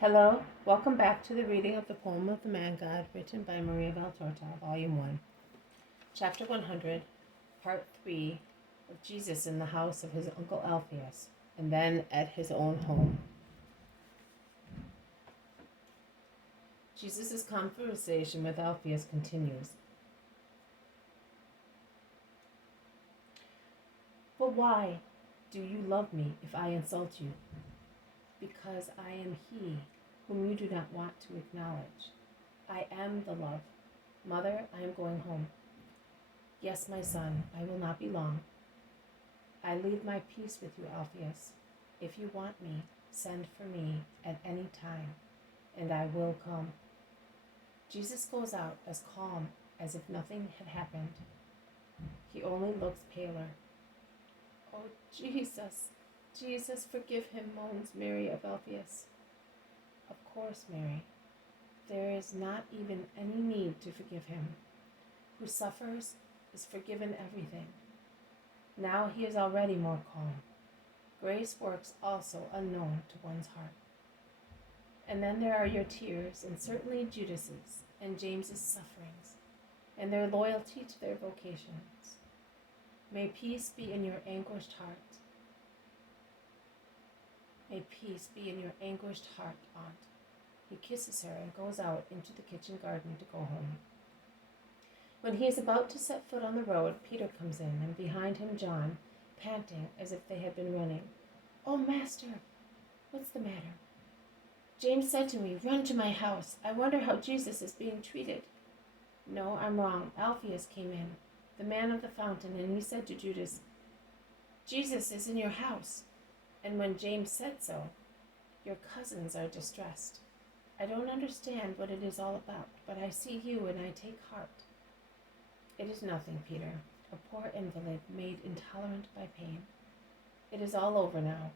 Hello, welcome back to the reading of the poem of the Man-God, written by Maria Valtorta, Volume 1, Chapter 100, Part 3 of Jesus in the house of his Uncle Alphaeus, and then at his own home. Jesus' conversation with Alphaeus continues. But why do you love me if I insult you? Because I am he whom you do not want to acknowledge. I am the love. Mother, I am going home. Yes, my son, I will not be long. I leave my peace with you, Alphaeus. If you want me, send for me at any time, and I will come. Jesus goes out as calm as if nothing had happened. He only looks paler. Oh, Jesus, Jesus, forgive him, moans Mary of Alphaeus. Of course, Mary. There is not even any need to forgive him. Who suffers is forgiven everything. Now he is already more calm. Grace works also unknown to one's heart. And then there are your tears, and certainly Judas's and James's sufferings, and their loyalty to their vocations. May peace be in your anguished heart. May peace be in your anguished heart, Aunt. He kisses her and goes out into the kitchen garden to go home. When he is about to set foot on the road, Peter comes in, and behind him John, panting as if they had been running. Oh, Master, what's the matter? James said to me, run to my house. I wonder how Jesus is being treated. No, I'm wrong. Alphaeus came in, the man of the fountain, and he said to Judas, Jesus is in your house. And when James said so, your cousins are distressed. I don't understand what it is all about, but I see you and I take heart. It is nothing, Peter, a poor invalid made intolerant by pain. It is all over now.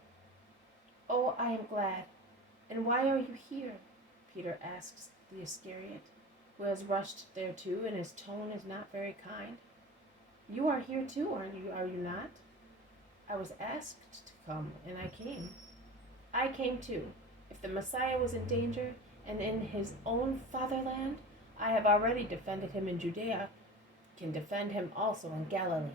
Oh, I am glad. And why are you here? Peter asks the Iscariot, who has rushed there too, and his tone is not very kind. You are here too, are you not? I was asked to come, and I came. I came too. If the Messiah was in danger and in his own fatherland, I have already defended him in Judea, can defend him also in Galilee.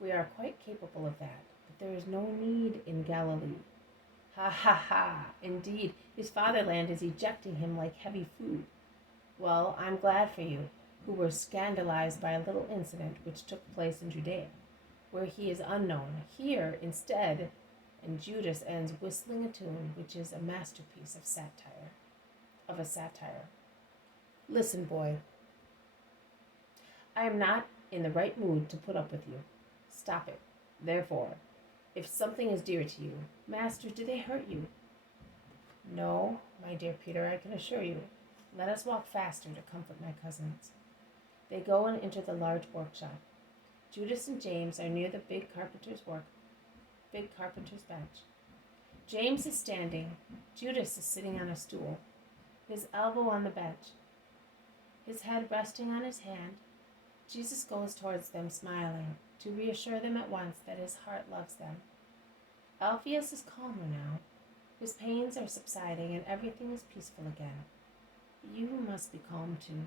We are quite capable of that, but there is no need in Galilee. Ha ha ha! Indeed, his fatherland is ejecting him like heavy food. Well, I'm glad for you, who were scandalized by a little incident which took place in Judea, where he is unknown. Here, instead, and Judas ends whistling a tune which is a masterpiece of satire. Listen, boy. I am not in the right mood to put up with you. Stop it. Therefore, if something is dear to you, Master, do they hurt you? No, my dear Peter, I can assure you. Let us walk faster to comfort my cousins. They go and enter the large workshop. Judas and James are near the big carpenter's bench. James is standing. Judas is sitting on a stool, his elbow on the bench, his head resting on his hand. Jesus goes towards them, smiling, to reassure them at once that his heart loves them. Alphaeus is calmer now. His pains are subsiding, and everything is peaceful again. You must be calm too.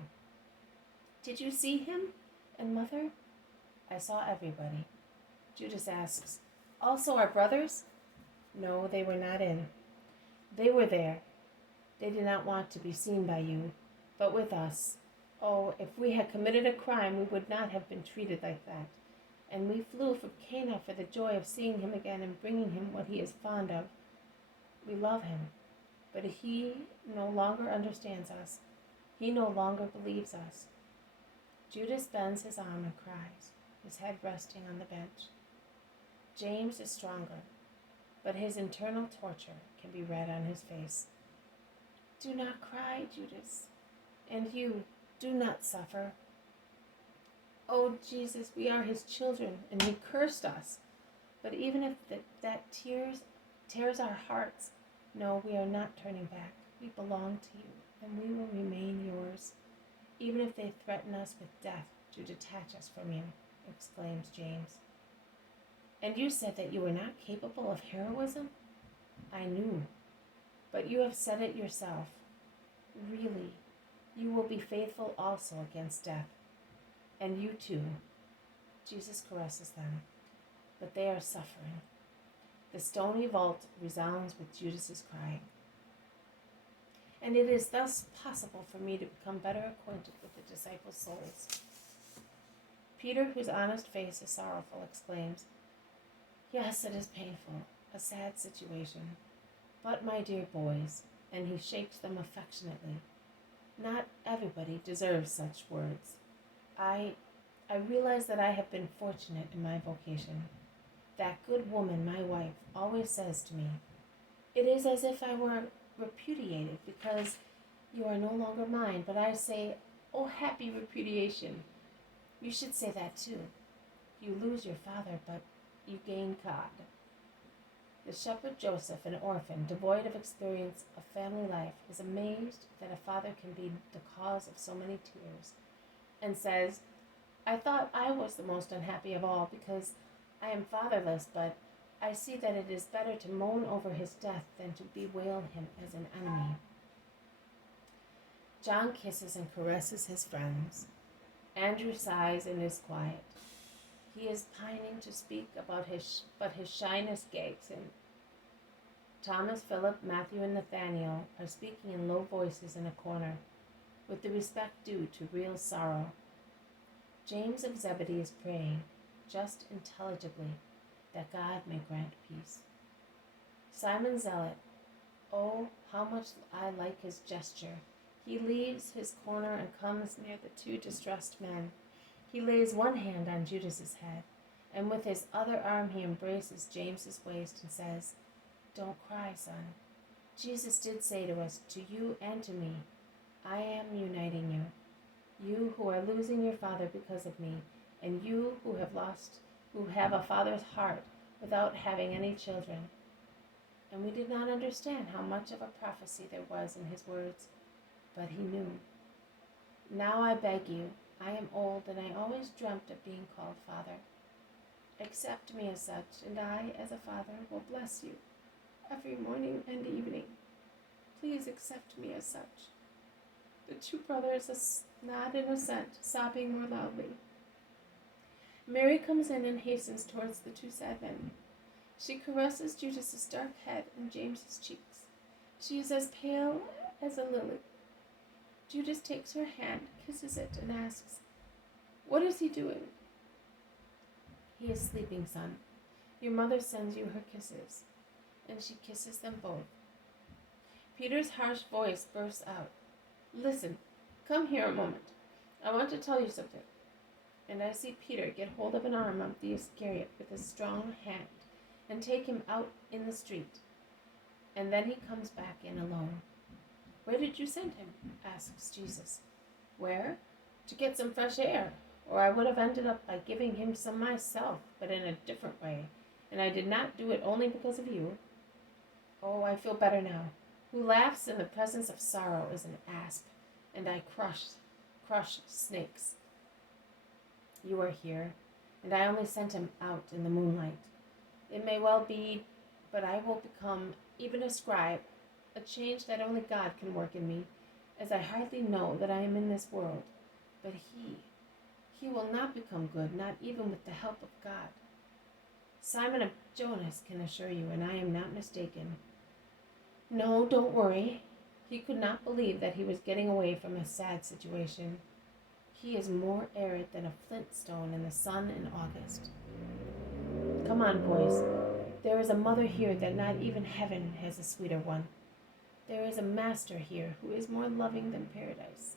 Did you see him and Mother? I saw everybody. Judas asks, also our brothers? No, they were not in. They were there. They did not want to be seen by you, but with us. Oh, if we had committed a crime, we would not have been treated like that. And we flew from Cana for the joy of seeing him again and bringing him what he is fond of. We love him, but he no longer understands us. He no longer believes us. Judas bends his arm and cries, his head resting on the bench. James is stronger, but his internal torture can be read on his face. Do not cry, Judas, and you, do not suffer. Oh, Jesus, we are his children, and he cursed us. But even if that tears our hearts, no, we are not turning back. We belong to you, and we will remain yours, even if they threaten us with death to detach us from you, exclaims James. And you said that you were not capable of heroism? I knew but you have said it yourself. Really, you will be faithful also against death. And you too. Jesus caresses them, but they are suffering. The stony vault resounds with Judas's crying. And it is thus possible for me to become better acquainted with the disciples' souls. Peter, whose honest face is sorrowful, exclaims, "Yes, it is painful, a sad situation. But, my dear boys," and he shakes them affectionately, "not everybody deserves such words. I realize that I have been fortunate in my vocation. That good woman, my wife, always says to me, 'It is as if I were repudiated because you are no longer mine,' but I say, 'Oh, happy repudiation.' You should say that too. You lose your father, but you gain God." The shepherd Joseph, an orphan, devoid of experience of family life, is amazed that a father can be the cause of so many tears, and says, "I thought I was the most unhappy of all because I am fatherless, but I see that it is better to moan over his death than to bewail him as an enemy." John kisses and caresses his friends. Andrew sighs and is quiet. He is pining to speak about but his shyness gags him. Thomas, Philip, Matthew, and Nathaniel are speaking in low voices in a corner, with the respect due to real sorrow. James of Zebedee is praying, just intelligibly, that God may grant peace. Simon Zealot, oh, how much I like his gesture. He leaves his corner and comes near the two distressed men. He lays one hand on Judas's head, and with his other arm he embraces James's waist and says, "Don't cry, son. Jesus did say to us, to you and to me, 'I am uniting you. You who are losing your father because of me, and you who have a father's heart without having any children.'" And we did not understand how much of a prophecy there was in his words, but he knew. "Now I beg you, I am old, and I always dreamt of being called father. Accept me as such, and I, as a father, will bless you every morning and evening. Please accept me as such." The two brothers nod in assent, sobbing more loudly. Mary comes in and hastens towards the two sad men. She caresses Judas's dark head and James's cheeks. She is as pale as a lily. Judas takes her hand, kisses it, and asks, "What is he doing?" "He is sleeping, son. Your mother sends you her kisses." And she kisses them both. Peter's harsh voice bursts out, "Listen, come here a moment. I want to tell you something." And I see Peter get hold of an arm of the Iscariot with a strong hand and take him out in the street. And then he comes back in alone. "Where did you send him?" asks Jesus. "Where? To get some fresh air, or I would have ended up by giving him some myself, but in a different way, and I did not do it only because of you. Oh, I feel better now. Who laughs in the presence of sorrow is an asp, and I crush snakes. You are here, and I only sent him out in the moonlight. It may well be, but I will become even a scribe, a change that only God can work in me, as I hardly know that I am in this world. But he will not become good, not even with the help of God. Simon of Jonas can assure you, and I am not mistaken. No, don't worry. He could not believe that he was getting away from a sad situation. He is more arid than a flint stone in the sun in August. Come on, boys. There is a mother here that not even heaven has a sweeter one. There is a master here who is more loving than paradise.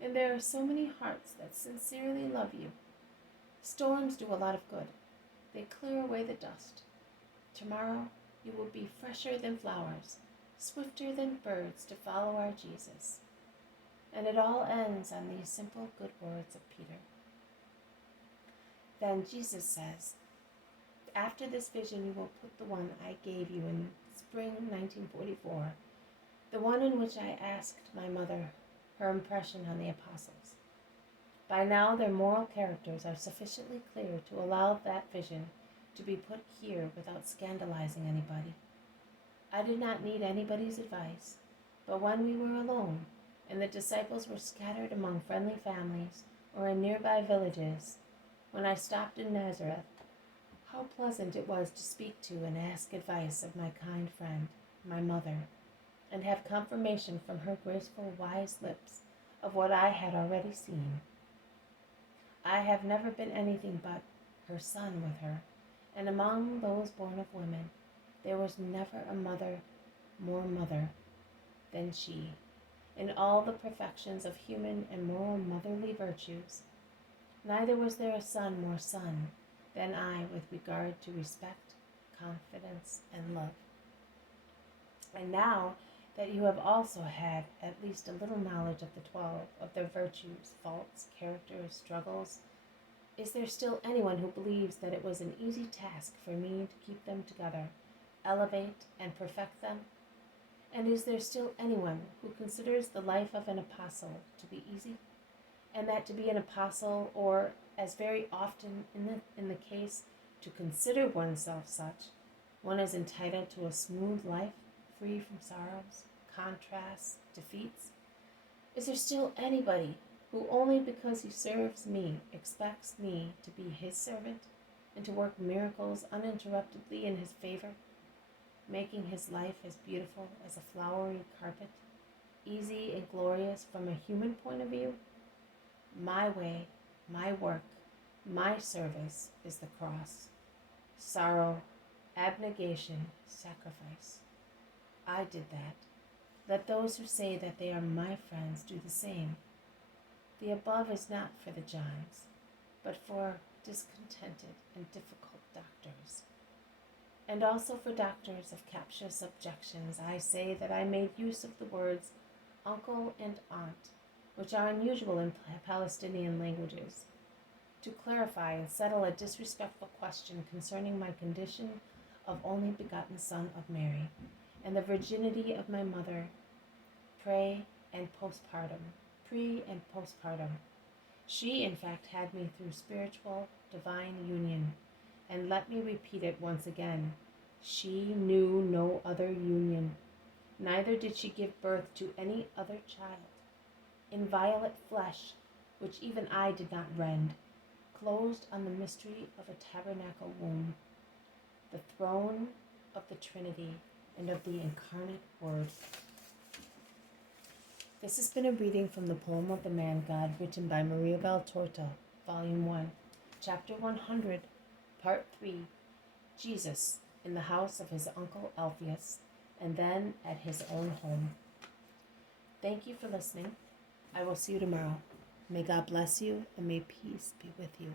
And there are so many hearts that sincerely love you. Storms do a lot of good. They clear away the dust. Tomorrow you will be fresher than flowers, swifter than birds to follow our Jesus." And it all ends on these simple good words of Peter. Then Jesus says, "After this vision you will put the one I gave you in spring 1944, the one in which I asked my mother her impression on the apostles. By now their moral characters are sufficiently clear to allow that vision to be put here without scandalizing anybody. I did not need anybody's advice, but when we were alone, and the disciples were scattered among friendly families or in nearby villages, when I stopped in Nazareth, how pleasant it was to speak to and ask advice of my kind friend, my mother, and have confirmation from her graceful, wise lips of what I had already seen. I have never been anything but her son with her, and among those born of women, there was never a mother more mother than she, in all the perfections of human and moral motherly virtues. Neither was there a son more son than I with regard to respect, confidence, and love. And now that you have also had at least a little knowledge of the 12, of their virtues, faults, characters, struggles, is there still anyone who believes that it was an easy task for me to keep them together, elevate and perfect them? And is there still anyone who considers the life of an apostle to be easy? And that to be an apostle, or as very often in the case, to consider oneself such, one is entitled to a smooth life, free from sorrows, contrasts, defeats? Is there still anybody who only because he serves me expects me to be his servant and to work miracles uninterruptedly in his favor, making his life as beautiful as a flowery carpet, easy and glorious from a human point of view? My way, my work, my service is the cross. Sorrow, abnegation, sacrifice. I did that. Let those who say that they are my friends do the same. The above is not for the Johns, but for discontented and difficult doctors. And also for doctors of captious objections, I say that I made use of the words uncle and aunt, which are unusual in Palestinian languages, to clarify and settle a disrespectful question concerning my condition of only begotten son of Mary, and the virginity of my mother, pre and postpartum. She, in fact, had me through spiritual, divine union, and let me repeat it once again. She knew no other union, neither did she give birth to any other child. Inviolate flesh, which even I did not rend, closed on the mystery of a tabernacle womb, the throne of the Trinity and of the incarnate Word. This has been a reading from the poem of the Man-God written by Maria Valtorta, Volume 1, Chapter 100, Part 3, Jesus in the house of his uncle Alphaeus, and then at his own home. Thank you for listening. I will see you tomorrow. May God bless you, and may peace be with you.